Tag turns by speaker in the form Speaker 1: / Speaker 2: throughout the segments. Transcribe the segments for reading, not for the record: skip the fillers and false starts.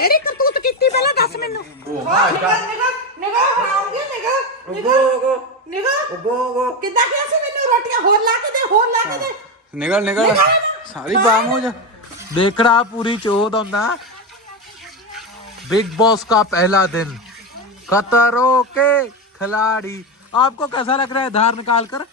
Speaker 1: ਕਿਹੜੀ ਕਰਤੂਤ ਕੀਤੀ ਪਹਿਲਾਂ ਦੱਸ ਮੈਨੂੰ।
Speaker 2: ਨਿਗਾ
Speaker 1: ਨਿਗਾ ਹਰਾਮ ਦੀ ਨਿਗਾ ਕਿੱਦਾਂ ਕਿਹਾ ਸੀ ਮੈਨੂੰ ਰੋਟੀਆਂ ਹੋਰ ਲਾ ਕੇ ਦੇ, ਹੋਰ ਲਾ ਕੇ ਦੇ।
Speaker 3: ਨਿਕਲ ਸਾਰੀ बांग हो जा। देख रहा पूरी चौथ होता बिग बॉस का पहला दिन, खतरों के खिलाड़ी। आपको कैसा लग रहा है धार निकाल कर?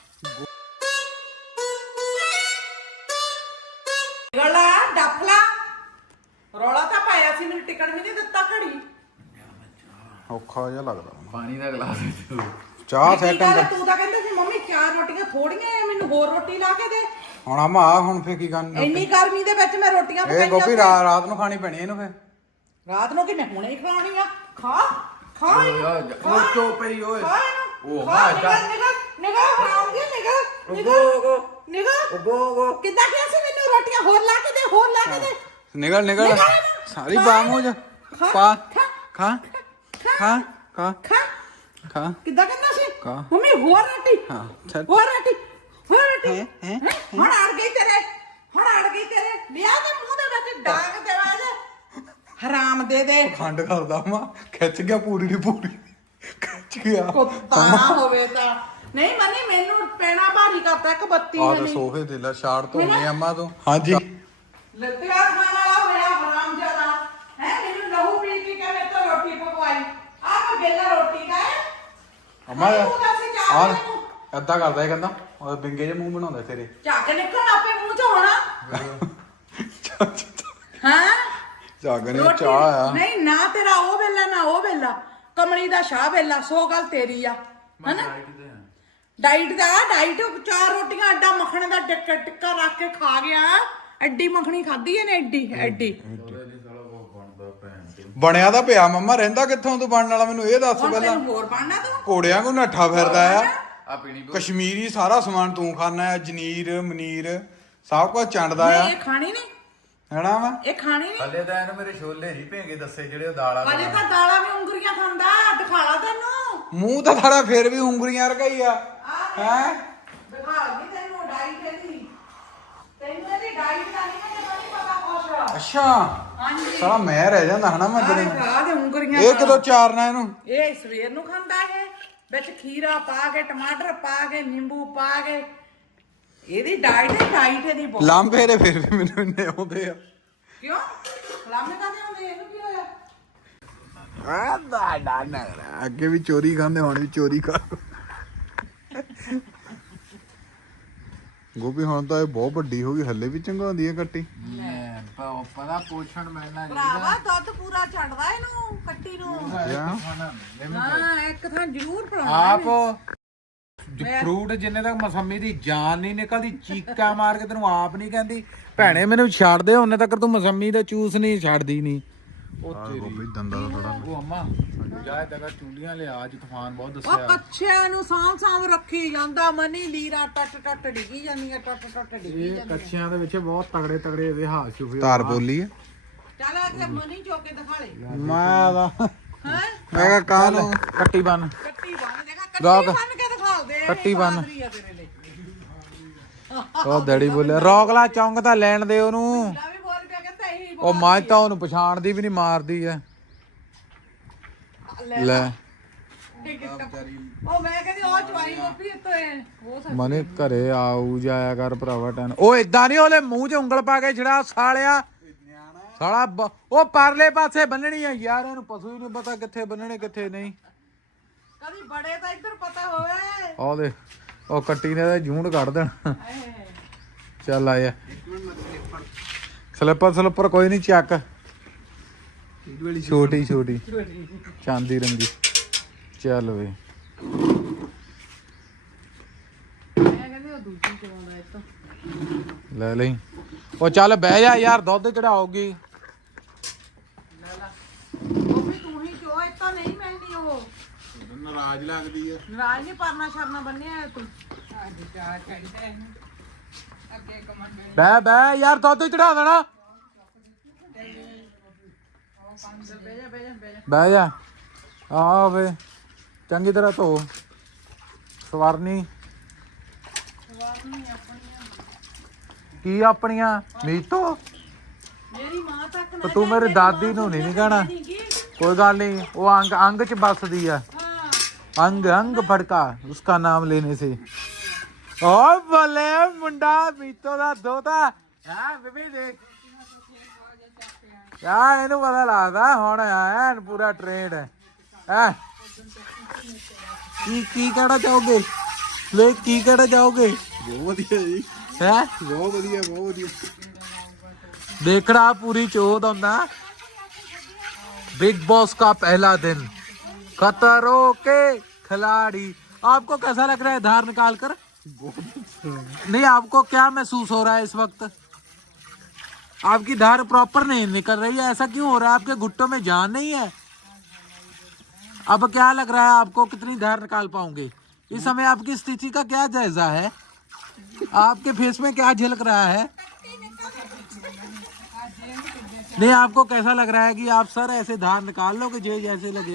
Speaker 1: ਗਲਾ ਡਫਲਾ ਰੌਲਾ ਤਾਂ ਪਾਇਆ ਸੀ, ਮੈਨੂੰ ਟਿਕਣ ਵੀ ਨਹੀਂ ਦਿੱਤਾ ਘੜੀ।
Speaker 3: औखा जिहा लगदा
Speaker 2: पानी का गिलास
Speaker 3: चाह सेकंड।
Speaker 1: ਤੂੰ ਤਾਂ ਕਹਿੰਦਾ ਸੀ ਮੰਮੀ 4 ਰੋਟੀਆਂ ਥੋੜੀਆਂ ਆ, ਮੈਨੂੰ ਹੋਰ ਰੋਟੀ ਲਾ ਕੇ ਦੇ।
Speaker 3: ਹੁਣ ਆਮਾ ਹੁਣ ਫੇਰ ਕੀ ਕਰਨੀ?
Speaker 1: ਇੰਨੀ ਗਰਮੀ ਦੇ ਵਿੱਚ ਮੈਂ ਰੋਟੀਆਂ
Speaker 3: ਇਹ ਗੋਪੀ ਰਾਤ ਨੂੰ ਖਾਣੀ ਪੈਣੀ ਇਹਨੂੰ ਫੇਰ।
Speaker 1: ਰਾਤ ਨੂੰ ਕਿੰਨੇ ਹੁਣੇ ਹੀ ਖਾਣੀ ਆ। ਖਾ
Speaker 2: ओ चोपई ओए
Speaker 1: ਉਹ ਨਿਗਾ ਹਰਾਮ ਦੀ ਨਿਗਾ ਕਿੱਦਾਂ ਕਿਹਾ ਸੀ ਮੈਨੂੰ ਰੋਟੀਆਂ ਹੋਰ ਲਾ ਕੇ ਦੇ, ਹੋਰ ਲਾ ਕੇ ਦੇ।
Speaker 3: निकल सारी बांग हो जा। पा खा खा खा खा
Speaker 1: ਕਿੱਦਾਂ ਕਹਿੰਦਾ ਸੀ
Speaker 3: ਖਾ।
Speaker 1: ਮੰਮੀ ਹੋਰ ਰੋਟੀ,
Speaker 3: हाँ चल
Speaker 1: ਹੋਰ ਰੋਟੀ, ਹੋਰ ਰੋਟੀ।
Speaker 3: हैं
Speaker 1: ਹੁਣ ਅੜ ਗਈ ਤੇਰੇ ਵਿਆਹ ਦੇ ਮੂੰਹ ਦੇ ਵਿੱਚ ਡਾਂਗ ਦੇ ਵਾਜ ਹਰਾਮ ਦੇ
Speaker 3: ਖੰਡ ਕਰਦਾ ਮਾ ਖਿੱਚ ਗਿਆ ਪੂਰੀ ਦੀ ਪੂਰੀ ਖਿੱਚ ਗਿਆ।
Speaker 1: ਕੁੱਤਾ ਹੋਵੇ ਤਾਂ ਨਹੀਂ ਮੰਨੀ, ਮੈਨੂੰ ਪੈਣਾ ਭਾਰੀ ਕਰਤਾ ਇੱਕ ਬੱਤੀ
Speaker 3: ਆ ਤਾਂ
Speaker 1: ਨਹੀਂ
Speaker 3: ਸੋਫੇ ਤੇ ਲਾ ਛਾੜ ਧੋਣੇ ਅੰਮਾ ਤੋਂ। ਹਾਂਜੀ
Speaker 1: ਲੱਤਿਆ ਖਾਣ ਵਾਲਾ ਹੋਇਆ ਹਰਾਮ ਜਿਆਦਾ ਹੈ। ਮੈਨੂੰ ਲਹੂ ਪੀ ਕੇ ਮੇਰੇ ਤੋਂ ਰੋਟੀ ਪਕਵਾਈ। ਆਹ ਬੇਲਾ ਰੋਟੀ ਦਾ ਹੈ
Speaker 3: ਅੰਮਾ
Speaker 1: ਆ
Speaker 3: ਏਦਾਂ ਕਰਦਾ ਇਹ ਕਹਿੰਦਾ ਉਹ ਬਿੰਗੇ ਜੇ ਮੂੰਹ ਬਣਾਉਂਦਾ ਤੇਰੇ।
Speaker 1: ਝੱਗ ਨਿਕਲ ਆਪੇ ਮੂੰਹ ਚ ਹੋਣਾ। ਹਾਂ
Speaker 3: ਝੱਗ ਨੇ ਚਾਹ ਆ।
Speaker 1: ਨਹੀਂ ਨਾ ਤੇਰਾ ਉਹ ਵੇਲਾ ਨਾ ਉਹ ਵੇਲਾ, ਕਮਲੀ ਦਾ ਸ਼ਾਹ ਵੇਲਾ। ਸੋ ਗੱਲ ਤੇਰੀ ਆ ਹਨਾ। ਡਾਈਟ 4 ਰੋਟੀਆਂ ਐਡਾ ਮੱਖਣ ਦਾ ਟਿੱਕਾ ਰੱਖ ਕੇ ਖਾ ਗਿਆ। ਐਡੀ ਮੱਖਣੀ ਖਾਧੀ ਇਹਨੇ, ਐਡੀ
Speaker 3: ਬਣਿਆ ਤਾਂ ਪਿਆ ਮੰਮਾ, ਰਹਿੰਦਾ ਕਿੱਥੋਂ ਤੂੰ ਬਣਨ ਵਾਲਾ ਮੈਨੂੰ ਇਹ ਦੱਸ
Speaker 1: ਹੁਣ
Speaker 3: ਪਹਿਲਾਂ।
Speaker 1: ਤੈਨੂੰ ਹੋਰ ਬਣਨਾ ਤੂੰ
Speaker 3: ਘੋੜਿਆਂ ਨੂੰ ਨੱਠਾ ਫਿਰਦਾ ਆ।
Speaker 2: आ पीनी
Speaker 3: ਕਸ਼ਮੀਰੀ ਸਾਰਾ ਸਮਾਨ ਤੂੰ ਖਾਣਾ ਆ, ਜਨੀਰ ਮਨੀਰ ਸਭ ਕੁਝ ਚੰਡਦਾ ਆ
Speaker 1: ਇਹ ਖਾਣੀ ਨਹੀਂ,
Speaker 3: ਹੈਨਾ ਵਾ।
Speaker 1: ਇਹ ਖਾਣੀ ਨਹੀਂ।
Speaker 2: हले तो इन्हें मेरे छोले नहीं भेंगे दसे जेड़े दाला
Speaker 1: ਹਲੇ ਤਾਂ ਦਾਲਾਂ ਵੀ ਉਂਗਰੀਆਂ ਖਾਂਦਾ। ਦਿਖਾਲਾ ਤੈਨੂੰ,
Speaker 3: ਮੂੰਹ ਤਾਂ ਥੜਾ ਫੇਰ ਵੀ ਉਂਗਲੀਆਂ ਰਗਾਈ ਆ ਹੈ।
Speaker 1: ਦਿਖਾ ਲਈ ਤੈਨੂੰ ਡਾਈਟ ਇਹਦੀ। ਤੈਨੂੰ ਇਹਦੀ ਡਾਈਟ ਦਾ ਨਹੀਂ ਪਤਾ ਕੁਛ।
Speaker 3: ਅੱਛਾ
Speaker 1: ਹਾਂਜੀ
Speaker 3: ਸਾਲਾ ਮੈਂ ਰਹਿ ਜਾਂਦਾ ਹਨਾ ਮੈਂ ਤੇਰੇ।
Speaker 1: ਖਾ ਦੇ ਉਂਗਰੀਆਂ।
Speaker 3: ਇਹ ਕਦੋਂ ਚਾਰਨਾ ਇਹਨੂੰ?
Speaker 1: ਇਹ ਸਵੇਰ ਨੂੰ ਖਾਂਦਾ ਹੈ, ਵਿੱਚ ਖੀਰਾ ਪਾ ਕੇ, ਟਮਾਟਰ ਪਾ ਕੇ, ਨਿੰਬੂ ਪਾ ਕੇ। ਇਹਦੀ ਡਾਈਟ ਇਹਦੀ ਬਹੁਤ।
Speaker 3: ਲਾਂਬੇ ਦੇ ਫਿਰ ਵੀ ਮੈਨੂੰ ਇੰਨੇ ਆਉਂਦੇ ਆ।
Speaker 1: ਕਿਉਂ ਲਾਮੇ ਕਾਹਦੇ ਹੁੰਦੇ? ਇਹਨੂੰ ਕੀ ਹੋਇਆ?
Speaker 3: ਅੱਗੇ ਵੀ ਚੋਰੀ ਖਾਂਦੇ, ਹੁਣ ਵੀ ਚੋਰੀ ਕਰ। ਗੋਪੀ ਹੁਣ ਤਾਂ ਇਹ ਬਹੁਤ ਵੱਡੀ ਹੋ ਗਈ, ਹੱਲੇ ਵੀ ਚੰਗਾਉਂਦੀ ਹੈ ਕੱਟੀ।
Speaker 2: पता पोषण मिलना
Speaker 1: ਭਰਾਵਾ ਦੁੱਧ ਪੂਰਾ ਛੱਡਦਾ ਇਹਨੂੰ ਕੱਟੀ ਨੂੰ। ਹਾਂ ਇੱਕ ਥਾਂ ਜ਼ਰੂਰ ਪੜਾਉਣਾ।
Speaker 3: ਆਪ ਫਰੂਟ ਜਿੰਨੇ ਤੱਕ ਮਸੰਮੀ ਦੀ ਜਾਨ ਨਹੀਂ ਨਿਕਲਦੀ, ਚੀਕਾ ਮਾਰ ਕੇ ਤੈਨੂੰ ਆਪ ਨਹੀਂ ਕਹਿੰਦੀ ਭੈਣੇ ਮੈਨੂੰ ਛੱਡ ਦੇ, ਉਹਨੇ ਤੱਕ ਤੂੰ ਮਸੰਮੀ ਦਾ ਚੂਸ ਨਹੀਂ ਛੱਡਦੀ ਨਹੀਂ। ਉਹ ਤੇਰੀ ਦੰਦਾ ਦਾ ਥੋੜਾ ਉਹ ਅੰਮਾ ਜਾਏ ਤੱਕ ਚੁੰਡੀਆਂ ਲਿਆ, ਅੱਜ ਤੂਫਾਨ ਬਹੁਤ
Speaker 1: ਉਹ
Speaker 3: ਦੱਸਿਆ।
Speaker 1: ਕੱਛਿਆਂ ਨੂੰ ਸਾਂਭ ਰੱਖੀ ਜਾਂਦਾ। ਮਨੀ ਲੀਰਾ ਟੱਟ ਡਿੱਗੀ ਜਾਂਦੀਆਂ, ਟੱਟ ਡਿੱਗੀ
Speaker 3: ਇਹ
Speaker 1: ਜਾਂਦੀਆਂ।
Speaker 3: ਕੱਛਿਆਂ ਦੇ ਵਿੱਚ ਬਹੁਤ ਤਗੜੇ ਤਗੜੇ ਇਹਦੇ ਹਾਲ ਸ਼ੁਫੇ ਧਾਰ ਬੋਲੀ ਹੈ।
Speaker 1: ਚੱਲ ਇੱਥੇ ਮਨੀ ਚੋ ਕੇ ਦਿਖਾ ਲੈ।
Speaker 3: ਮੈਂ ਦਾ
Speaker 1: ਹੈ
Speaker 3: ਮੈਂ ਕਿਹਾ ਕਾਹਨੂੰ ਕੱਟੀ ਬਣ
Speaker 1: ਕੱਟੀ ਬੰਨ ਦੇਗਾ,
Speaker 3: ਰੋਕ।
Speaker 1: ਕੱਟੀ ਬੰਨ ਕੇ ਦਿਖਾ ਦੇ।
Speaker 3: ਕੱਟੀ ਬੰਨ।
Speaker 1: ਆ ਤੇਰੇ ਲਈ।
Speaker 3: ਉਹ ਡੈਡੀ ਬੋਲਿਆ ਰੋਕਲਾ ਚੌਂਕ ਤਾਂ ਲੈਣ ਦੇ ਉਹਨੂੰ।
Speaker 1: ਲਾ ਵੀ ਬੋਲ ਪਿਆ ਕਹਿੰਦਾ ਇਹੀ
Speaker 3: ਉਹ ਮੱਝ ਤਾਂ ਉਹਨੂੰ ਪਛਾਣਦੀ ਵੀ ਨਹੀਂ, ਮਾਰਦੀ ਐ ਲੈ।
Speaker 1: ਉਹ ਮੈਂ ਕਹਿੰਦੀ ਉਹ ਚਵਾਈ ਉਹ ਵੀ ਇੱਥੇ
Speaker 3: ਮਨੇ ਘਰੇ ਆਉ ਜਾਇਆ ਕਰ ਭਰਾਵਾ ਟੈਨ। ਉਹ ਇਦਾਂ ਨਹੀਂ, ਉਹਦੇ ਮੂੰਹ 'ਚ ਉਂਗਲ ਪਾ ਕੇ ਛੜਾ ਸਾਲਿਆ ਸਾਲਾ ਉਹ ਪਰਲੇ ਪਾਸੇ ਬੰਨਣੀ ਆ ਯਾਰ, ਇਹਨੂੰ ਪਸ਼ੂ ਹੀ ਨਹੀਂ ਪਤਾ ਕਿੱਥੇ ਬੰਨਣੇ ਕਿੱਥੇ ਨਹੀਂ।
Speaker 1: ਕਦੀ ਬੜੇ ਤਾਂ ਇੱਧਰ ਪਤਾ ਹੋਵੇ।
Speaker 3: ਉਹਦੇ ਉਹ ਕੱਟੀ ਨੇ ਤਾਂ ਜੂੰਡ ਕੱਢ ਦੇਣਾ। ਚੱਲ ਆਇਆ ਸਲਿੱਪਰ ਕੋਈ ਨਹੀਂ ਚੱਕ, ਛੋਟੀ ਚਾਂਦੀ ਰੰਗੀ। ਚੱਲ ਵੇ
Speaker 1: ਕਹਿੰਦੇ ਉਹ ਦੂਜੀ ਚਵਾਉਂਦਾ ਇੱਥੋਂ।
Speaker 3: ਲੈ ਲਈ। ਉਹ ਚੱਲ ਬਹਿ ਜਾ ਯਾਰ, ਦੁੱਧ ਚੜਾਉਗੀ।
Speaker 1: ਲੈ ਲਾ ਉਹ ਵੀ ਤੂੰ ਹੀ ਚੋ, ਇੱਥੋਂ ਨਹੀਂ ਮਿਲਣੀ। ਉਹ
Speaker 3: ਨਾਰਾਜ਼ ਲੱਗਦੀ ਆ।
Speaker 1: ਨਾਰਾਜ਼ ਨਹੀਂ, ਪਰਨਾ ਸ਼ਰਨਾ ਬੰਨਿਆ ਤੂੰ। ਅੱਜ ਚਾਹ ਚਾਹੀਦਾ ਇਹਨੂੰ ਅੱਗੇ ਕਮੰਡ।
Speaker 3: ਬਹਿ ਯਾਰ, ਦੁੱਧ ਚੜਾ ਦੇਣਾ। ਬਹਿ ਜਾ ਆ ਵੇ, ਚੰਗੀ ਤਰ੍ਹਾਂ ਧੋ। ਸਵਰਨੀ ਕੀ ਆਪਣੀਆਂ ਮੀਤੋ
Speaker 1: ਮੇਰੀ ਮਾਂ ਤੱਕ ਹੋਣਾ
Speaker 3: ਤੂੰ ਮੇਰੀ ਦਾਦੀ ਨੂੰ ਨਹੀਂ ਕਹਿਣਾ कोई गल नहीं वो अंग अंग च बसदी है अंग अंग फड़का उसका नाम लेने से ओ बोले मुंडा मीतो दा दोता है बेबी देख यार इनू पता लगदा हुण आया पूरा ट्रेंड है की कहना चाहोगे ले की कहना चाहोगे
Speaker 2: ਬਹੁਤ ਵਧੀਆ ਜੀ
Speaker 3: है
Speaker 2: ਬਹੁਤ ਵਧੀਆ
Speaker 3: देखना पूरी चौध होंदा बिग बॉस का पहला दिन खतरों के खिलाड़ी आपको कैसा लग रहा है धार निकाल कर नहीं आपको क्या महसूस हो रहा है इस वक्त आपकी धार प्रॉपर नहीं निकल रही है ऐसा क्यों हो रहा है आपके घुट्टों में जान नहीं है अब क्या लग रहा है आपको कितनी धार निकाल पाओगे इस समय आपकी स्थिति का क्या जायजा है आपके फेस में क्या झलक रहा है नहीं आपको कैसा लग रहा है कि आप सर ऐसे धार निकाल लो कि जे जैसे लगे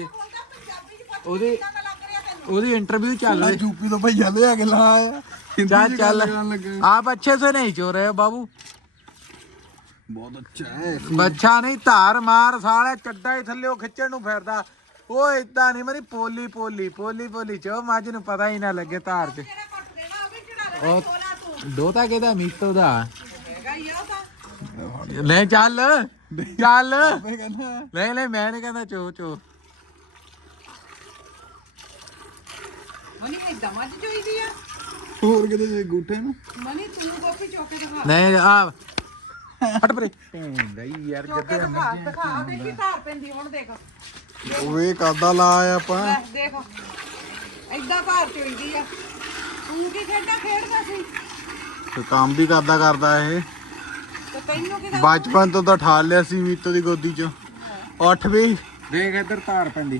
Speaker 3: ओदी इंटरव्यू चल रही
Speaker 2: यूपी तो भैया ले आके लाया
Speaker 3: चल चल आप अच्छे से नहीं चो रहे हो बाबू
Speaker 2: बहुत अच्छा है
Speaker 3: ਬੱਚਾ ਨਹੀਂ ਧਾਰ ਮਾਰ ਸਾਲੇ ਚੱਡਾ ਹੀ ਥੱਲੇ ਖਿੱਚਣ ਨੂੰ ਫਿਰਦਾ ਉਹ ਇਦਾਂ ਨਹੀਂ ਮਰੀ ਪੋਲੀ ਪੋਲੀ ਪੋਲੀ ਪੋਲੀ ਚੋ ਮੱਝ ਨੂੰ ਪਤਾ ਹੀ ਨਾ ਲੱਗੇ ਧਾਰ 'ਚ ਉਹ ਦੋਤਾ ਕਿਹਦਾ ਮੀਤੋ ਦਾ ਲੈ ਚੱਲ ਚੱਲ ਨਹੀਂ ਨਹੀਂ ਮੈਂ ਨਹੀਂ ਕਹਿੰਦਾ ਚੋ ਚੋ
Speaker 1: ਮਨੀ ਇਦਾਂ ਮੱਝ ਚੋਈਦੀ ਆ
Speaker 2: ਹੋਰ ਕਿਤੇ ਗੂਠੇ ਨੂੰ
Speaker 1: ਮਨੀ ਤੂੰ ਕਾਫੀ ਚੋਕੇ ਦਿਖਾ
Speaker 3: ਨਹੀਂ ਆ ਹਟ ਪਰੇ ਨਹੀਂ ਯਾਰ
Speaker 1: ਚੋਕੇ ਦਿਖਾ ਦੇਖੀ ਧਾਰ ਪੈਂਦੀ ਹੁਣ ਦੇਖ
Speaker 2: ਓਏ ਕਾਦਾ ਲਾਇਆ ਆਪਾਂ
Speaker 1: ਲੈ ਦੇਖ ਏਦਾਂ ਧਾਰ ਚੋਈਦੀ ਆ ਤੂੰ ਕੀ ਖੇਡਦਾ ਸੀ
Speaker 2: ਤੇ ਕੰਮ ਵੀ ਕਰਦਾ ਇਹ
Speaker 1: ਤੇ ਤੈਨੂੰ ਕੀ
Speaker 2: ਬਚਪਨ ਤੋਂ ਤਾਂ ਠਾਲ ਲਿਆ ਸੀ ਮੀਤੋ ਦੀ ਗੋਦੀ 'ਚ ਉੱਠ ਵੀ
Speaker 3: ਦੇਖ ਇੱਧਰ ਧਾਰ ਪੈਂਦੀ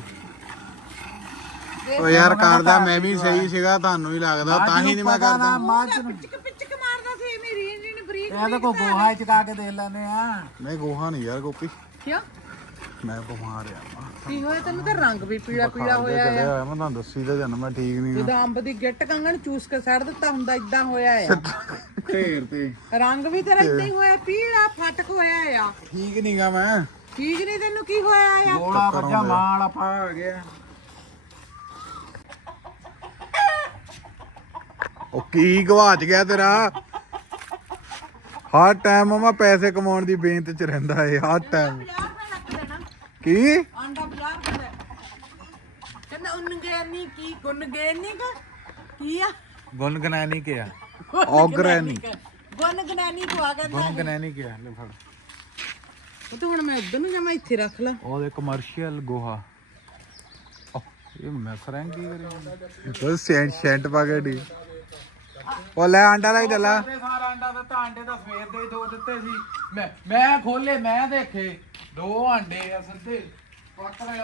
Speaker 2: ਓ ਯਾਰ ਕਰਦਾ ਮੈਂ ਵੀ ਸਹੀ ਸੀਗਾ ਤੁਹਾਨੂੰ ਹੀ ਲੱਗਦਾ ਤਾਂ ਹੀ ਨਹੀਂ ਮੈਂ ਕਰਦਾ
Speaker 3: ਮੱਝ ਨੂੰ
Speaker 1: ਪਿੱਚਕ ਮਾਰਦਾ ਸੀ ਮੇਰੀ ਰੀਨ ਬਰੀਕ
Speaker 3: ਇਹਦੇ ਕੋ ਗੋਹਾ ਚਕਾ ਕੇ ਦੇਖ ਲੈਨੇ ਆ
Speaker 2: ਨਹੀਂ ਗੋਹਾ ਨਹੀਂ ਯਾਰ ਗੋਪੀ
Speaker 1: ਕਿਉਂ
Speaker 2: ਮੈਂ ਬਿਮਾਰ ਆ
Speaker 1: ਕੀ ਹੋਇਆ ਤੈਨੂੰ ਤਾਂ ਰੰਗ ਵੀ ਪੀਲਾ ਪੀਲਾ ਹੋਇਆ
Speaker 2: ਚਲੇ ਹੋਇਆ ਮੈਂ ਤੁਹਾਨੂੰ ਦੱਸੀ ਤਾਂ ਜਨ ਮੈਂ ਠੀਕ ਨਹੀਂ
Speaker 1: ਜਦੋਂ ਅੰਬ ਦੀ ਗਿੱਟ ਕੰਗਣ ਚੂਸ ਕੇ ਸੜ ਦਿੱਤਾ ਹੁੰਦਾ ਇਦਾਂ ਹੋਇਆ ਆ
Speaker 2: ਢੇਰ ਤੇ
Speaker 1: ਰੰਗ ਵੀ ਤੇਰਾ ਇਦਾਂ ਹੀ ਹੋਇਆ ਪੀਲਾ ਫਟਕ ਹੋਇਆ ਆ
Speaker 2: ਠੀਕ ਨਹੀਂਗਾ ਮੈਂ
Speaker 1: ਠੀਕ ਨਹੀਂ ਤੈਨੂੰ ਕੀ ਹੋਇਆ ਆ
Speaker 3: ਗੋਲਾ ਵੱਜਾ ਮਾਲ ਆਪਾ ਆ ਗਿਆ
Speaker 2: ਉਹ ਕੀ ਗਵਾਚ ਗਿਆ ਤੇਰਾ ਹਰ ਟਾਈਮ ਮਮਾ ਪੈਸੇ ਕਮਾਉਣ ਦੀ ਬੇਨਤ ਚ ਰਹਿੰਦਾ ਏ ਹਰ ਟਾਈਮ
Speaker 1: 50 ਰੁਪਏ ਲੱਗ ਦੇਣਾ
Speaker 2: ਕੀ
Speaker 1: ਆਂਡਾ 50 ਰੁਪਏ ਕਹਿੰਦਾ ਉਨਗੈਨੀ ਕੀ ਗੁਨਗੈਨੀ ਕੀ ਆ
Speaker 3: ਗੁਨਗਨਾਨੀ ਕਿਹਾ
Speaker 2: ਔਗਰੈਨੀ
Speaker 1: ਗੁਨਗੈਨੀ ਕੋ ਆ ਕਹਿੰਦਾ
Speaker 3: ਗੁਨਗਨਾਨੀ ਕਿਹਾ ਲੈ ਫੜ
Speaker 1: ਉਹ ਤਾਂ ਹੁਣ ਮੈਂ ਉਧਰ ਨੂੰ ਜਾਵਾਂ ਇੱਥੇ ਰੱਖ ਲਾ
Speaker 3: ਉਹਦੇ ਕਮਰਸ਼ੀਅਲ ਗੋਹਾ ਇਹ ਮੈਸਰੰਗੀ ਕਰੀ
Speaker 2: ਉਹ ਸੈਂਟ ਪਾ ਕੇ ਡੀ ਉਹ ਲੈ ਆਂਡਾ ਲੈ ਚੱਲਾ
Speaker 3: ਸਾਰਾ ਅੰਡਾ ਦਾ ਤਾਂ ਅੰਡੇ ਤਾਂ ਸਵੇਰ ਦੇ ਦੋ ਦਿੱਤੇ ਸੀ ਮੈਂ ਖੋਲੇ ਮੈਂ ਦੇਖੇ ਦੋ ਅੰਡੇ ਆ ਸਿੱਧੇ ਪੱਕ ਰਹੇ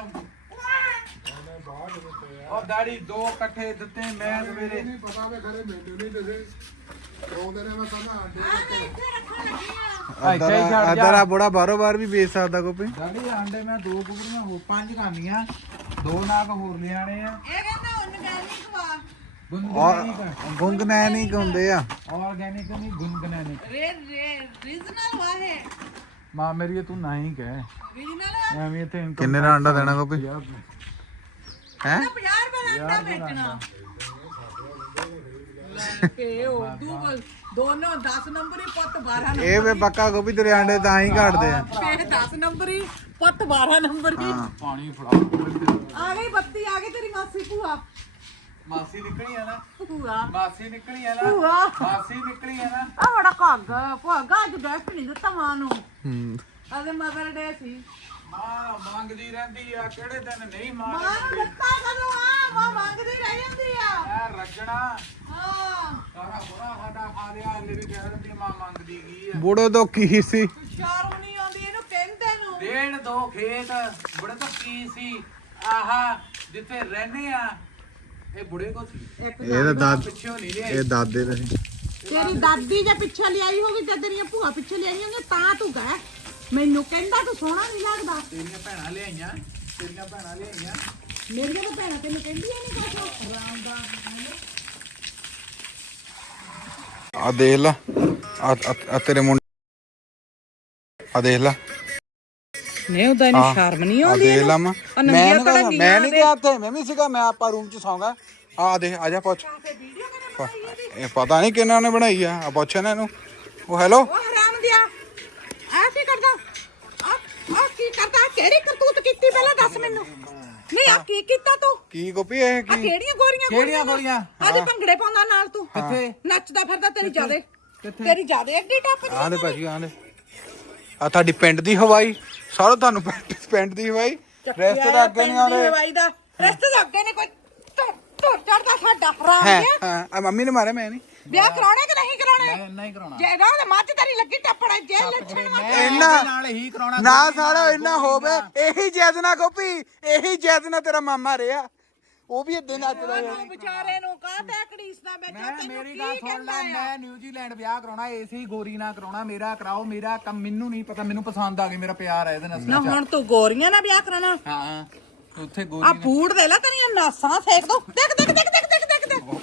Speaker 3: ਉਹ ਦਾੜੀ ਦੋ ਇਕੱਠੇ ਦਿੱਤੇ ਮੈਂ ਸਵੇਰੇ
Speaker 2: ਨਹੀਂ ਪਤਾ ਵੇ ਘਰੇ ਮੈਨੂੰ ਨਹੀਂ ਦਿਸੇ ਰੋਂਦੇ ਨੇ ਮੈਂ ਕਹਿੰਦਾ ਆਂਡੇ
Speaker 3: ਇੱਥੇ ਹੀ ਛੱਡ ਜਾ
Speaker 2: ਅਦਰਾ ਬੜਾ ਬਾਰੋ ਬਾਰ ਵੀ ਵੇਚ ਸਕਦਾ ਕੋਪੀ
Speaker 3: ਦਾੜੀ ਆਂਡੇ ਮੈਂ ਦੋ ਕੁਕੜੀਆਂ ਹੋਰ ਪੰਜ ਖਾਣੀਆਂ ਦੋ ਨਾਗ ਹੋਰ ਲਿਆਣੇ ਆ
Speaker 1: ਇਹ ਕਹਿੰਦਾ ਉਨਗੈਨੀ ਖਵਾ
Speaker 2: ਗੁੰਗਨੈਨਿਕ ਹੁੰਦੇ ਆ
Speaker 3: ਆਰਗੈਨਿਕ ਨਹੀਂ ਗੁਨਗਨਾਨਿਕ
Speaker 1: ਰੀਜਨਲ ਵਾਹੇ
Speaker 3: ਮਾਂ ਮੇਰੀ ਤੂੰ ਨਹੀਂ ਕਹਿ
Speaker 1: ਰੀਜਨਲ
Speaker 3: ਐਵੇਂ ਇੱਥੇ income
Speaker 2: ਕਿੰਨੇ ਦਾ ਅੰਡਾ ਦੇਣਾ ਕੋਪੀ ਹੈ
Speaker 1: 50 ਰੁਪਏ ਦਾ ਅੰਡਾ ਵੇਚਣਾ ਕੇ ਉਹ ਦੋਨੋਂ 10 ਨੰਬਰ ਹੀ ਪੁੱਤ 12 ਨੰਬਰ
Speaker 2: ਇਹ ਵੇ ਪੱਕਾ ਕੋਪੀ ਤੇਰੇ ਆਂਡੇ ਤਾਂ ਹੀ ਘਟਦੇ ਆ
Speaker 1: ਇਹ 10 ਨੰਬਰ ਹੀ ਪੁੱਤ 12 ਨੰਬਰ ਹੀ
Speaker 3: ਪਾਣੀ ਫੜਾ
Speaker 1: ਆ ਗਈ ਬੱਤੀ ਆ ਗਈ ਤੇਰੀ ਮਾਸੀ ਭੂਆ
Speaker 3: ਮਾਸੀ ਨਿਕਲੀ ਆ ਨਾ
Speaker 1: ਭੂਆ
Speaker 3: ਮਾਸੀ ਨਿਕਲੀ ਆ ਨਾ
Speaker 1: ਭੂਆ
Speaker 3: ਮਾਸੀ ਨਿਕਲੀ ਆ ਨਾ
Speaker 1: ਆ ਬੜਾ ਘੱਗ ਭੂਆ ਅੱਜ ਗਿਫਟ ਨਹੀਂ ਦਿੱਤਾ ਮਾਂ ਨੂੰ
Speaker 2: ਹੂੰ
Speaker 1: ਅਦੇ ਮਦਰ ਡੇ ਸੀ
Speaker 3: ਮਾਂ ਮੰਗਦੀ ਰਹਿੰਦੀ ਆ ਕਿਹੜੇ ਦਿਨ ਨਹੀਂ ਮਾਂ
Speaker 1: ਮਾਂ ਨੂੰ ਦਿੱਤਾ ਕਦੋਂ ਆ ਮਾਂ ਮੰਗਦੀ ਰਹਿ ਜਾਂਦੀ ਆ
Speaker 3: ਐ ਰੱਜਣਾ
Speaker 1: ਹਾਂ
Speaker 3: ਸਾਰਾ ਬੁਰਾ ਸਾਡਾ ਖਾ ਲਿਆ ਹਲੇ ਵੀ ਕਹਿ ਦਿੰਦੀ ਮਾਂ ਮੰਗਦੀ ਕੀ ਆ
Speaker 2: ਬੁੜੋ ਤੋਂ ਕੀ ਸੀ
Speaker 1: ਸ਼ਰਮ ਨਹੀਂ ਆਉਂਦੀ ਇਹਨੂੰ ਕਹਿੰਦੇ ਨੂੰ
Speaker 3: ਡੇਢ ਦੋ ਖੇਤ ਬੜੇ ਤਾਂ ਕੀ ਸੀ ਆਹਾ ਜਿੱਥੇ ਰਹਿੰਦੇ ਆ ਇਹ ਬੁੜੇ ਕੋ ਸੀ
Speaker 2: ਇਹ ਤਾਂ ਦਾਦ
Speaker 3: ਪਿੱਛੋਂ ਨਹੀਂ ਰਿਹਾ
Speaker 2: ਇਹ ਦਾਦੇ ਦਾ ਸੀ
Speaker 1: ਤੇਰੀ ਦਾਦੀ ਜੇ ਪਿੱਛੇ ਲਿਆਈ ਹੋਗੀ ਤੇ ਤੇਰੀਆਂ ਭੂਆ ਪਿੱਛੇ ਲਿਆਈ ਹੋਗੀ ਤਾਂ ਤੂੰ ਕਹਿ ਮੈਨੂੰ ਕਹਿੰਦਾ ਤੂੰ ਸੋਹਣਾ ਨਹੀਂ ਲੱਗਦਾ
Speaker 3: ਤੇਰੀਆਂ ਭੈਣਾਂ ਲਿਆਈਆਂ
Speaker 1: ਮੇਰੀਆਂ ਤਾਂ ਭੈਣਾਂ ਤੈਨੂੰ ਕਹਿੰਦੀਆਂ ਨਹੀਂ ਕੁਛ ਆਰਾਮ ਦਾ
Speaker 2: ਆ ਦੇਖ ਲਾ ਆ ਤੇਰੇ ਮੁੰਡੇ ਆ ਦੇਖ ਲਾ
Speaker 1: ਨਹੀਂ ਉਹਦਾ ਇਹਨੂੰ ਸ਼ਰਮ ਨਹੀਂ ਆਉਂਦੀ
Speaker 3: ਦੇਖ ਲਾ ਮਾਂ ਮੈਂ ਨਹੀਂ
Speaker 1: ਦੇ
Speaker 3: ਗਿਆ ਉੱਥੇ ਮੈਂ ਵੀ ਸੀਗਾ ਮੈਂ ਆਪਾਂ ਰੂਮ 'ਚ ਸੌਂਗਾ ਆ ਦੇ ਆ ਜਾ ਪੁੱਛ ਇਹ ਪਤਾ ਨਹੀਂ ਕਿਹਨਾਂ ਨੇ ਬਣਾਈ ਆ ਪੁੱਛ ਇਹਨਾਂ ਨੂੰ ਉਹ ਹੈਲੋ
Speaker 1: ਉਹ ਹਰਾਮ ਦਿਆ ਆ ਕੀ ਕਰਦਾ ਆ ਕੀ ਕਰਦਾ ਕਿਹੜੀ ਕਰਤੂਤ ਕੀਤੀ ਪਹਿਲਾਂ ਦੱਸ ਮੈਨੂੰ ਨਹੀਂ ਆ ਕੀ ਕੀਤਾ ਤੂੰ
Speaker 3: ਕੀ ਗੋਪੀ ਇਹ
Speaker 1: ਆ
Speaker 3: ਕੀ
Speaker 1: ਕਿਹੜੀਆਂ ਗੋਲੀਆਂ ਅੱਜ ਭੰਗੜੇ ਪਾਉਂਦਾ ਨਾਲ ਤੂੰ
Speaker 3: ਕਿੱਥੇ
Speaker 1: ਨੱਚਦਾ ਫਿਰਦਾ ਤੇਰੀ ਜਿਆਦੇ ਅੱਡੀ ਟੱਪ
Speaker 3: ਆਹ ਦੇ ਭਾਜੀ ਆਹ ਦੇ ਆ ਤੁਹਾਡੀ ਪਿੰਡ ਦੀ ਹਵਾਈ ਸਾਰਾ ਤੁਹਾਨੂੰ ਪਿੰਡ ਦੀ ਹਵਾਈ ਰੈਸਟ ਦਾ ਅੱਗੇ ਨਹੀਂ ਆਉਂਦੇ
Speaker 1: ਹਵਾਈ ਦਾ ਰਸਤੇ ਦੇ ਅੱਗੇ ਨਹੀਂ ਕੋਈ ਤੁਰ ਚੜਦਾ ਸਾਡਾ ਹਰਾਮ
Speaker 3: ਹੈ
Speaker 1: ਦਿਆ
Speaker 3: ਹਾਂ ਆ ਮੰਮੀ ਨੇ ਮਾਰਿਆ ਮੈਂ ਨਹੀਂ
Speaker 1: ਵਿਆਹ ਕਰਾਉਣੇ ਕਿ ਨਹੀਂ ਕਰਾਉਣੇ
Speaker 4: ਇੰਨਾ ਹੀ ਕਰਾਉਣਾ
Speaker 1: ਜੇ ਨਾ ਤੇ ਮੱਝ ਤੇਰੀ ਲੱਗੀ ਟੱਪੜਾ ਜੇ ਲੱਛਣ
Speaker 3: ਇੰਨਾ
Speaker 4: ਨਾਲ ਹੀ ਕਰਾਉਣਾ
Speaker 3: ਨਾ ਸਾਰਾ ਇੰਨਾ ਹੋਵੇ ਇਹੀ ਜੈਦ ਨਾ ਗੋਪੀ ਇਹੀ ਜੈਦ ਨਾ ਤੇਰਾ ਮਾਮਾ ਰਿਹਾ ਉਹ ਵੀ ਇਦਾਂ ਨੱਚਦਾ
Speaker 1: ਨੂੰ ਵਿਚਾਰੇ ਨੂੰ ਕਾਹਤੇ ਘੜੀਸਦਾ ਬੈਠਾ ਤੈਨੂੰ
Speaker 4: ਮੇਰੀ
Speaker 1: ਕੀ
Speaker 4: ਗੱਲ ਸੁਣ
Speaker 1: ਕਹਿੰਦਾ
Speaker 4: ਲੈ
Speaker 1: ਆ
Speaker 4: ਮੈਂ ਨਿਊਜ਼ੀਲੈਂਡ ਵਿਆਹ ਕਰਾਉਣਾ ਏਸੀ ਗੋਰੀ ਨਾਲ ਕਰਾਉਣਾ ਮੇਰਾ ਕਰਾਓ ਮੇਰਾ ਕੰਮ ਮੈਨੂੰ ਨਹੀਂ ਪਤਾ ਮੈਨੂੰ ਪਸੰਦ ਆ ਗਈ ਮੇਰਾ ਪਿਆਰ ਹੈ ਇਹਦੇ ਨਾਲ
Speaker 1: ਨਾ ਹੁਣ ਤੂੰ ਗੋਰੀਆਂ ਨਾਲ ਵਿਆਹ ਕਰਾਣਾ
Speaker 4: ਹਾਂ ਉੱਥੇ ਗੋਰੀ
Speaker 1: ਆ ਬੂੜ ਦੇ ਲੈ ਤੇਰੀਆਂ ਨਾਸਾਂ ਸੇਕ ਦੋ ਦੇਖ ਦੇਖ ਦੇਖ ਦੇਖ ਦੇਖ ਦੇਖ ਦੇਖ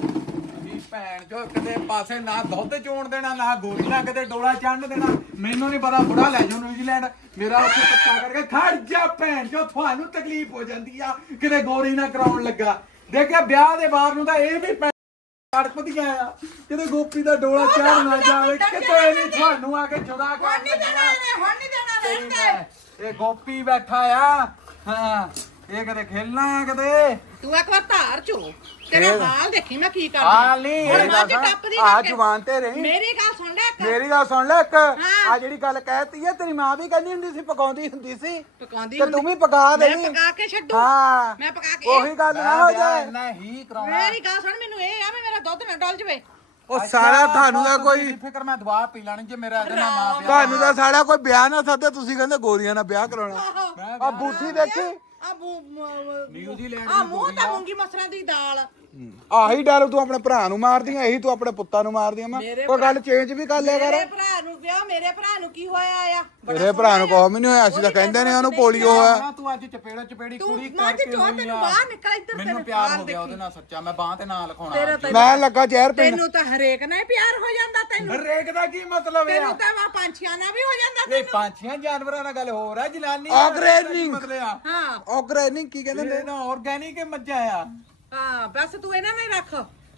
Speaker 4: ਦੀ ਭੈਣ ਚੋ ਕਿਤੇ ਪਾਸੇ ਨਾ ਦੁੱਧ ਚੋਣ ਦੇਣਾ ਨਾ ਗੋਰੀ ਨਾਲ ਕਿਤੇ ਡੋਲਾ ਚੜਨ ਦੇਣਾ ਮੈਨੂੰ ਨਹੀਂ ਪਤਾ ਬੁੜਾ ਲੈ ਜਾਓ ਨਿਊਜ਼ੀਲੈਂਡ ਮੇਰਾ ਉੱਥੇ ਪੱਕਾ ਕਰਕੇ ਖੜ ਜਾ ਭੈਣ ਚੋ ਤੁਹਾਨੂੰ ਤਕਲੀਫ ਹੋ ਜਾਂਦੀ ਆ ਕਿਤੇ ਗੋਰੀ ਨਾਲ ਕਰਾਉਣ ਲੱਗਾ ਦੇਖਿਆ ਵਿਆਹ ਦੇ ਬਾਅਦ ਨੂੰ ਤਾਂ ਇਹ ਵੀ ਪੜਪਦੀਆਂ ਆ ਕਿਤੇ ਗੋਪੀ ਦਾ ਡੋਲਾ ਚੜ ਨਾ ਜਾਵੇ ਕਿਤੇ ਨਹੀਂ ਤੁਹਾਨੂੰ ਆ ਕੇ ਜੁਦਾ ਕਰ
Speaker 1: ਹੁਣ ਨਹੀਂ ਦੇਣਾ ਇਹਨੇ ਹੁਣ ਨਹੀਂ ਦੇਣਾ ਰਹਿੰਦੇ
Speaker 4: ਇਹ ਗੋਪੀ ਬੈਠਾ ਆ ਹਾਂ ਇਹ ਕਦੇ ਖੇਲਣਾ ਆ ਕਦੇ
Speaker 1: ਤੂੰ ਇੱਕ ਵਾਰ ਧਾਰ ਚੋ ਤੇਰਾ ਹਾਲ ਦੇਖੀ ਮੈਂ ਕੀ ਕਰਦੀ
Speaker 4: ਹਾਲ ਨਹੀਂ,
Speaker 1: ਹੁਣ
Speaker 4: ਇਹ
Speaker 1: ਮੱਝ ਟੱਪਦੀ
Speaker 3: ਆ
Speaker 1: ਕਰਕੇ।
Speaker 3: ਜਵਾਨ ਤੇ ਰਹੀ
Speaker 1: ਮੇਰੀ ਗੱਲ ਸੁਣ ਲੈ ਇੱਕ
Speaker 3: ਮੇਰੀ ਗੱਲ ਸੁਣ ਲੈ ਇੱਕ ਆ ਜਿਹੜੀ ਗੱਲ ਕਹਿਤੀ ਹੈ ਤੇਰੀ ਮਾਂ ਵੀ ਕਹਿੰਦੀ ਹੁੰਦੀ ਸੀ ਪਕਾਉਂਦੀ ਹੁੰਦੀ ਸੀ
Speaker 1: ਪਕਾਉਂਦੀ
Speaker 3: ਤੇ ਤੂੰ ਵੀ ਪਕਾ
Speaker 1: ਮੈਂ
Speaker 3: ਦੇਣੀ
Speaker 1: ਪਕਾ ਕੇ ਛੱਡੂ
Speaker 3: ਹਾਂ
Speaker 1: ਮੈਂ ਪਕਾ ਕੇ
Speaker 3: ਉਹੀ ਗੱਲ ਨਾ ਹੋ ਜਾਏ
Speaker 4: ਇੰਨਾ ਹੀ ਕਰਾਉਣਾ
Speaker 1: ਮੇਰੀ ਗੱਲ ਸੁਣ ਮੈਨੂੰ ਇਹ ਆ ਵੀ ਮੇਰਾ ਦੁੱਧ ਨਾ ਡੁੱਲ ਜਵੇ
Speaker 3: ਉਹ ਸਾਰਾ ਤੁਹਾਨੂੰ ਦਾ ਕੋਈ
Speaker 4: ਫਿਕਰ ਮੈਂ ਦਵਾ ਪੀ ਲੈਣੀ ਜੇ ਮੇਰਾ ਇਹਦੇ ਨਾਲ ਨਾ ਪਿਆ
Speaker 3: ਤੁਹਾਨੂੰ ਦਾ ਸਾਰਾ ਕੋਈ ਵਿਆਹ ਨਾ ਸੱਦੇ ਤੁਸੀਂ ਕਹਿੰਦੇ ਗੋਰੀਆਂ ਨਾਲ ਵਿਆਹ ਕਰਾਉਣਾ ਆ ਬੂਥੀ ਦੇਖੀ
Speaker 1: ਆ
Speaker 4: ਨਿਊਜ਼ੀਲੈਂਡ
Speaker 1: ਆ ਮੂੰਹ ਤਾਂ ਮੂੰਗੀ ਮਸਰਾਂ ਦੀ ਦਾਲ
Speaker 3: ਆਹੀ ਡਰ ਤੂੰ ਆਪਣੇ ਭਰਾ ਨੂੰ ਮਾਰਦੀਆਂ ਇਹੀ ਤੂੰ ਆਪਣੇ ਪੁੱਤਾਂ ਨੂੰ ਮਾਰਦੀਆਂ ਮੈਂ ਕੋਈ ਗੱਲ ਚੇਂਜ ਵੀ ਕਰ ਲਿਆ ਕਰ
Speaker 1: ਮੇਰੇ ਭਰਾ ਨੂੰ ਵਿਆਹ ਮੇਰੇ ਭਰਾ ਨੂੰ ਕੀ ਹੋਇਆ ਆ
Speaker 3: ਤੇਰੇ ਭਰਾ ਨੂੰ ਕੁਛ ਵੀ ਨਹੀਂ ਹੋਇਆ ਅਸੀਂ ਤਾਂ ਕਹਿੰਦੇ ਨੇ ਉਹਨੂੰ ਪੋਲੀਓ ਹੋਇਆ
Speaker 4: ਤੂੰ ਅੱਜ ਚਪੇੜੀ
Speaker 1: ਤੂੰ
Speaker 4: ਕੁੜੀ
Speaker 1: ਮੱਝ
Speaker 4: ਕਰਕੇ
Speaker 1: ਚੋ
Speaker 4: ਹੋਈ
Speaker 1: ਤੈਨੂੰ
Speaker 4: ਆ
Speaker 1: ਬਾਹਰ ਨਿਕਲ ਇੱਧਰ
Speaker 4: ਮੈਨੂੰ
Speaker 1: ਤੇਰੇ
Speaker 4: ਪਿਆਰ
Speaker 1: ਬਾਹਰ
Speaker 4: ਹੋ ਗਿਆ ਉਹਦੇ ਨਾਲ ਸੱਚਾ ਮੈਂ ਬਾਹ ਤੇ ਨਾਂ ਲਿਖਾਉਣਾ
Speaker 1: ਤੇਰਾ
Speaker 3: ਮੈਂ ਲੱਗਾ ਜ਼ਹਿਰ ਪਿੰਡ
Speaker 1: ਤੈਨੂੰ ਤਾਂ ਹਰੇਕ ਨਾਲ ਹੀ ਪਿਆਰ ਹੋ ਜਾਂਦਾ ਤੈਨੂੰ
Speaker 4: ਰੇਕ ਦਾ ਕੀ ਮਤਲਬ ਹੈ
Speaker 1: ਤੈਨੂੰ ਤਾਂ ਵਾ ਪੰਛੀਆਂ ਨਾਲ ਵੀ ਹੋ ਜਾਂਦਾ
Speaker 4: ਇਹ ਪੰਛੀਆਂ ਜਾਨਵਰਾਂ ਨਾਲ ਗੱਲ ਹੋਰ ਆ ਜਲਾਨੀ
Speaker 3: Organic।
Speaker 4: ਮਤਲਬ ਆ
Speaker 1: ਹਾਂ
Speaker 3: ਆਰਗੈਨਿਕ ਕੀ ਕਹਿੰਦੇ ਨੇ
Speaker 4: ਇਹ ਨਾ ਆਰਗੈਨਿਕ ਮੱਝਾਂ ਆ
Speaker 1: ਹਾਂ ਬਸ ਤੂੰ ਇਹਨਾਂ ਨੇ ਰੱਖ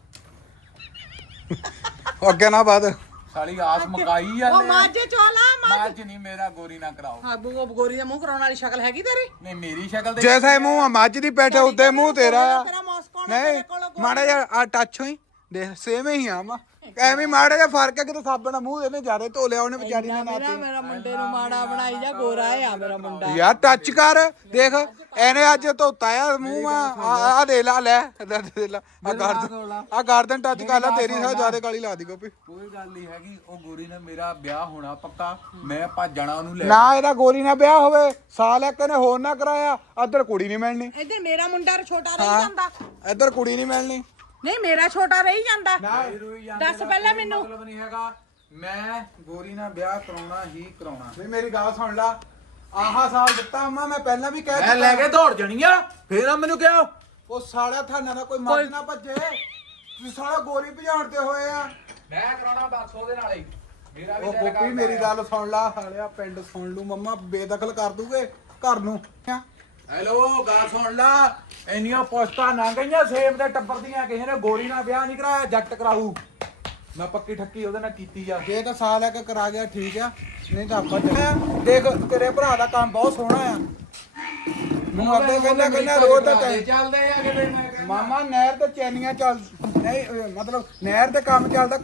Speaker 3: ਅੱਗੇ ਨਾ ਬਾਦ
Speaker 4: ਸਾਲੀ ਆਸ ਮਕਾਈ ਆ
Speaker 1: ਉਹ ਮਾਝੇ ਚੋਲਾ
Speaker 4: ਮਾਝ ਨਹੀਂ ਮੇਰਾ ਗੋਰੀ ਨਾ ਕਰਾਓ
Speaker 1: ਹਾਂ ਬੂ ਗੋਰੀ ਦਾ ਮੂੰਹ ਕਰਾਉਣ ਵਾਲੀ ਸ਼ਕਲ ਹੈਗੀ ਤੇਰੀ
Speaker 4: ਨਹੀਂ ਮੇਰੀ ਸ਼ਕਲ ਦੇ
Speaker 3: ਜੈਸਾ ਮੂੰਹ ਆ ਮੱਝ ਦੀ ਪੈਠੇ ਉੱਤੇ ਮੂੰਹ ਤੇਰਾ ਆ
Speaker 1: ਤੇਰਾ ਮੌਸਕੋ
Speaker 3: ਨਹੀਂ ਮਾੜਾ ਜਿਹਾ ਆ ਟੱਚ ਹੋਈ ਦੇਖ ਸੇਮ ਹੀ ਆ ਮਾ ਐਵੇਂ ਮਾੜਾ ਜਿਹਾ ਫਰਕ ਹੈ ਕਿ ਸਾਬਣ ਮੂੰਹ ਇਹਨੇ ਜ਼ਿਆਦਾ ਧੋ ਲਿਆ ਉਹਨੇ ਵਿਚਾਰੀ ਨੇ ਨਾ
Speaker 1: ਮੇਰਾ ਮੁੰਡੇ ਨੂੰ ਮਾੜਾ ਬਣਾਈ ਜਾ ਗੋਰਾ ਆ ਮੇਰਾ ਮੁੰਡਾ
Speaker 3: ਯਾਰ ਟੱਚ ਕਰ ਦੇਖ ਇਹਨੇ ਅੱਜ ਧੋਤਾ ਆ ਮੂੰਹ ਆ ਦੇ ਲਾ ਲੈ ਦੇ ਲਾ ਆ ਗਰਦਨ ਟੱਚ ਕਰ ਲੈ ਤੇਰੀ ਸਾ ਜ਼ਿਆਦਾ ਕਾਲੀ ਲਾ ਦੀ ਗੋਪੀ
Speaker 4: ਕੋਈ ਗੱਲ ਨਹੀਂ ਹੈਗੀ ਉਹ ਗੋਰੀ ਨਾਲ ਮੇਰਾ ਵਿਆਹ ਹੋਣਾ ਪੱਕਾ ਮੈਂ ਭੱਜ ਜਾਣਾ ਉਹਨੂੰ ਲੈ
Speaker 3: ਨਾ ਇਹਦਾ ਗੋਰੀ ਨਾਲ ਵਿਆਹ ਹੋਵੇ ਸਾਲ ਇੱਕ ਨੇ ਹੋਰ ਨਾ ਕਰਾਇਆ ਇੱਧਰ ਕੁੜੀ ਨਹੀਂ ਮਿਲਣੀ
Speaker 1: ਇੱਧਰ ਮੇਰਾ ਮੁੰਡਾ ਛੋਟਾ ਰਹੀ ਜਾਂਦਾ
Speaker 3: ਇੱਧਰ ਕੁੜੀ ਨਹੀਂ ਮਿਲਣੀ
Speaker 1: ਨਹੀਂ ਮੇਰਾ ਛੋਟਾ ਰਹੀ ਜਾਂਦਾ
Speaker 4: ਰੋਈ ਜਾਂਦੇ
Speaker 1: ਦੱਸ
Speaker 4: ਦਾ
Speaker 1: ਪਹਿਲਾਂ
Speaker 4: ਕੋਈ
Speaker 1: ਮੈਨੂੰ।
Speaker 4: ਮਤਲਬ ਨਹੀਂ ਹੈਗਾ ਮੈਂ ਗੋਰੀ ਨਾਲ ਵਿਆਹ ਕਰਾਉਣਾ ਹੀ ਕਰਾਉਣਾ
Speaker 3: ਨਹੀਂ ਮੇਰੀ ਗੱਲ ਸੁਣ ਲਾ ਆਹਾ ਸਾਲ ਦਿੱਤਾ ਅੰਮਾ ਮੈਂ ਪਹਿਲਾਂ ਵੀ ਕਹਿ
Speaker 4: ਮੈਂ ਲੈ ਕੇ ਦੌੜ ਜਣੀ ਆ ਫੇਰ ਆ ਮੈਨੂੰ ਕਿਹਾ
Speaker 3: ਉਹ ਸਾਲਿਆ ਥਾਨਾ ਦਾ ਕੋਈ ਮੱਝ ਨਾ ਭੱਜੇ ਤੁਸੀਂ ਸਾਲਾ ਗੋਰੀ ਭਜਾਉਣ ਤੇ ਹੋਏ ਆ
Speaker 4: ਮੈਂ ਕਰਾਉਣਾ ਬਸ ਉਹਦੇ ਨਾਲ ਹੀ ਮੇਰਾ ਵੀ
Speaker 3: ਉਹ ਗੋਪੀ ਮੇਰੀ ਗੱਲ ਸੁਣ ਲਾ ਸਾਲਿਆ ਪਿੰਡ ਸੁਣ ਲੂ ਮੰਮਾ ਬੇਦਖਲ ਕਰ ਦੂਗੇ ਘਰ ਨੂੰ
Speaker 4: ਹੈਲੋ ਗੱਲ ਸੁਣ ਲਾ ਇੰਨੀਆਂ ਪੋਸਟਾਂ ਨਾ ਗਈਆਂ ਸੇਬ ਦੇ ਟੱਬਰ ਦੀਆਂ ਕਿਸੇ ਨੇ ਗੋਰੀ ਨਾਲ ਵਿਆਹ ਨਹੀਂ ਕਰਾਇਆ ਜੱਟ ਕਰਾਊ ਮੈਂ ਪੱਕੀ ਠੱਕੀ ਉਹਦੇ ਨਾਲ ਕੀਤੀ ਆ
Speaker 3: ਜੇ ਤਾਂ ਸਾਲ ਇੱਕ ਕਰਾ ਗਿਆ ਠੀਕ ਆ ਨਹੀਂ ਤਾਂ ਆਪਾਂ ਦੇਖ ਤੇਰੇ ਭਰਾ ਦਾ ਕੰਮ ਬਹੁਤ ਸੋਹਣਾ ਆ ਮੈਨੂੰ ਅੱਗੇ ਕਹਿੰਦਾ ਰੋਜ਼ ਤਾਂ
Speaker 4: ਚੱਲਦੇ ਆ ਕਿਤੇ ਮੈਂ ਕਹਿੰਦਾ
Speaker 3: ਮਾਮਾ ਨਹਿਰ ਤੇ ਚੈਨੀਆਂ ਚੱਲ ਨਹੀਂ ਮਤਲਬ ਨਹਿਰ ਤੇ ਕੰਮ ਚੱਲਦਾ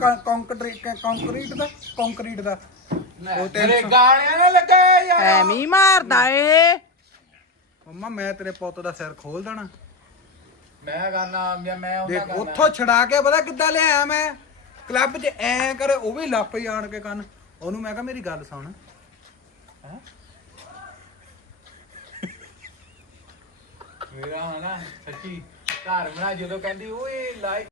Speaker 3: ਕੰਕਰੀਟ ਦਾ ਉਹ
Speaker 4: ਤੇਰੇ ਗਾਲਿਆਂ ਨਾਲ ਲੱਗਾ ਯਾਰ
Speaker 1: ਐਵੇਂ ਹੀ ਮਾਰਦਾ ਏ
Speaker 3: ਮੰਮਾ ਮੈਂ ਤੇਰੇ ਪੁੱਤ ਦਾ ਸਿਰ ਖੋਲ ਦੇਣਾ
Speaker 4: ਮੈਂ ਕਹਿੰਦਾ ਮੈਂ ਉਹਦਾ
Speaker 3: ਦੇਖ ਉੱਥੋਂ ਛੜਾ ਕੇ ਪਤਾ ਕਿੱਦਾਂ ਲਿਆਇਆ ਮੈਂ ਕਲੱਬ 'ਚ ਐ ਕਰੇ ਉਹ ਵੀ ਲੱਪ ਹੀ ਆਣ ਕੇ ਕੰਨ ਉਹਨੂੰ ਮੈਂ ਕਿਹਾ ਮੇਰੀ ਗੱਲ ਸੁਣ ਹੈ
Speaker 4: ਮੇਰਾ ਹਨਾ ਸੱਚੀ ਘਰ ਬਣਾ ਜਦੋਂ ਕਹਿੰਦੀ ਓਏ ਲਾਈਕ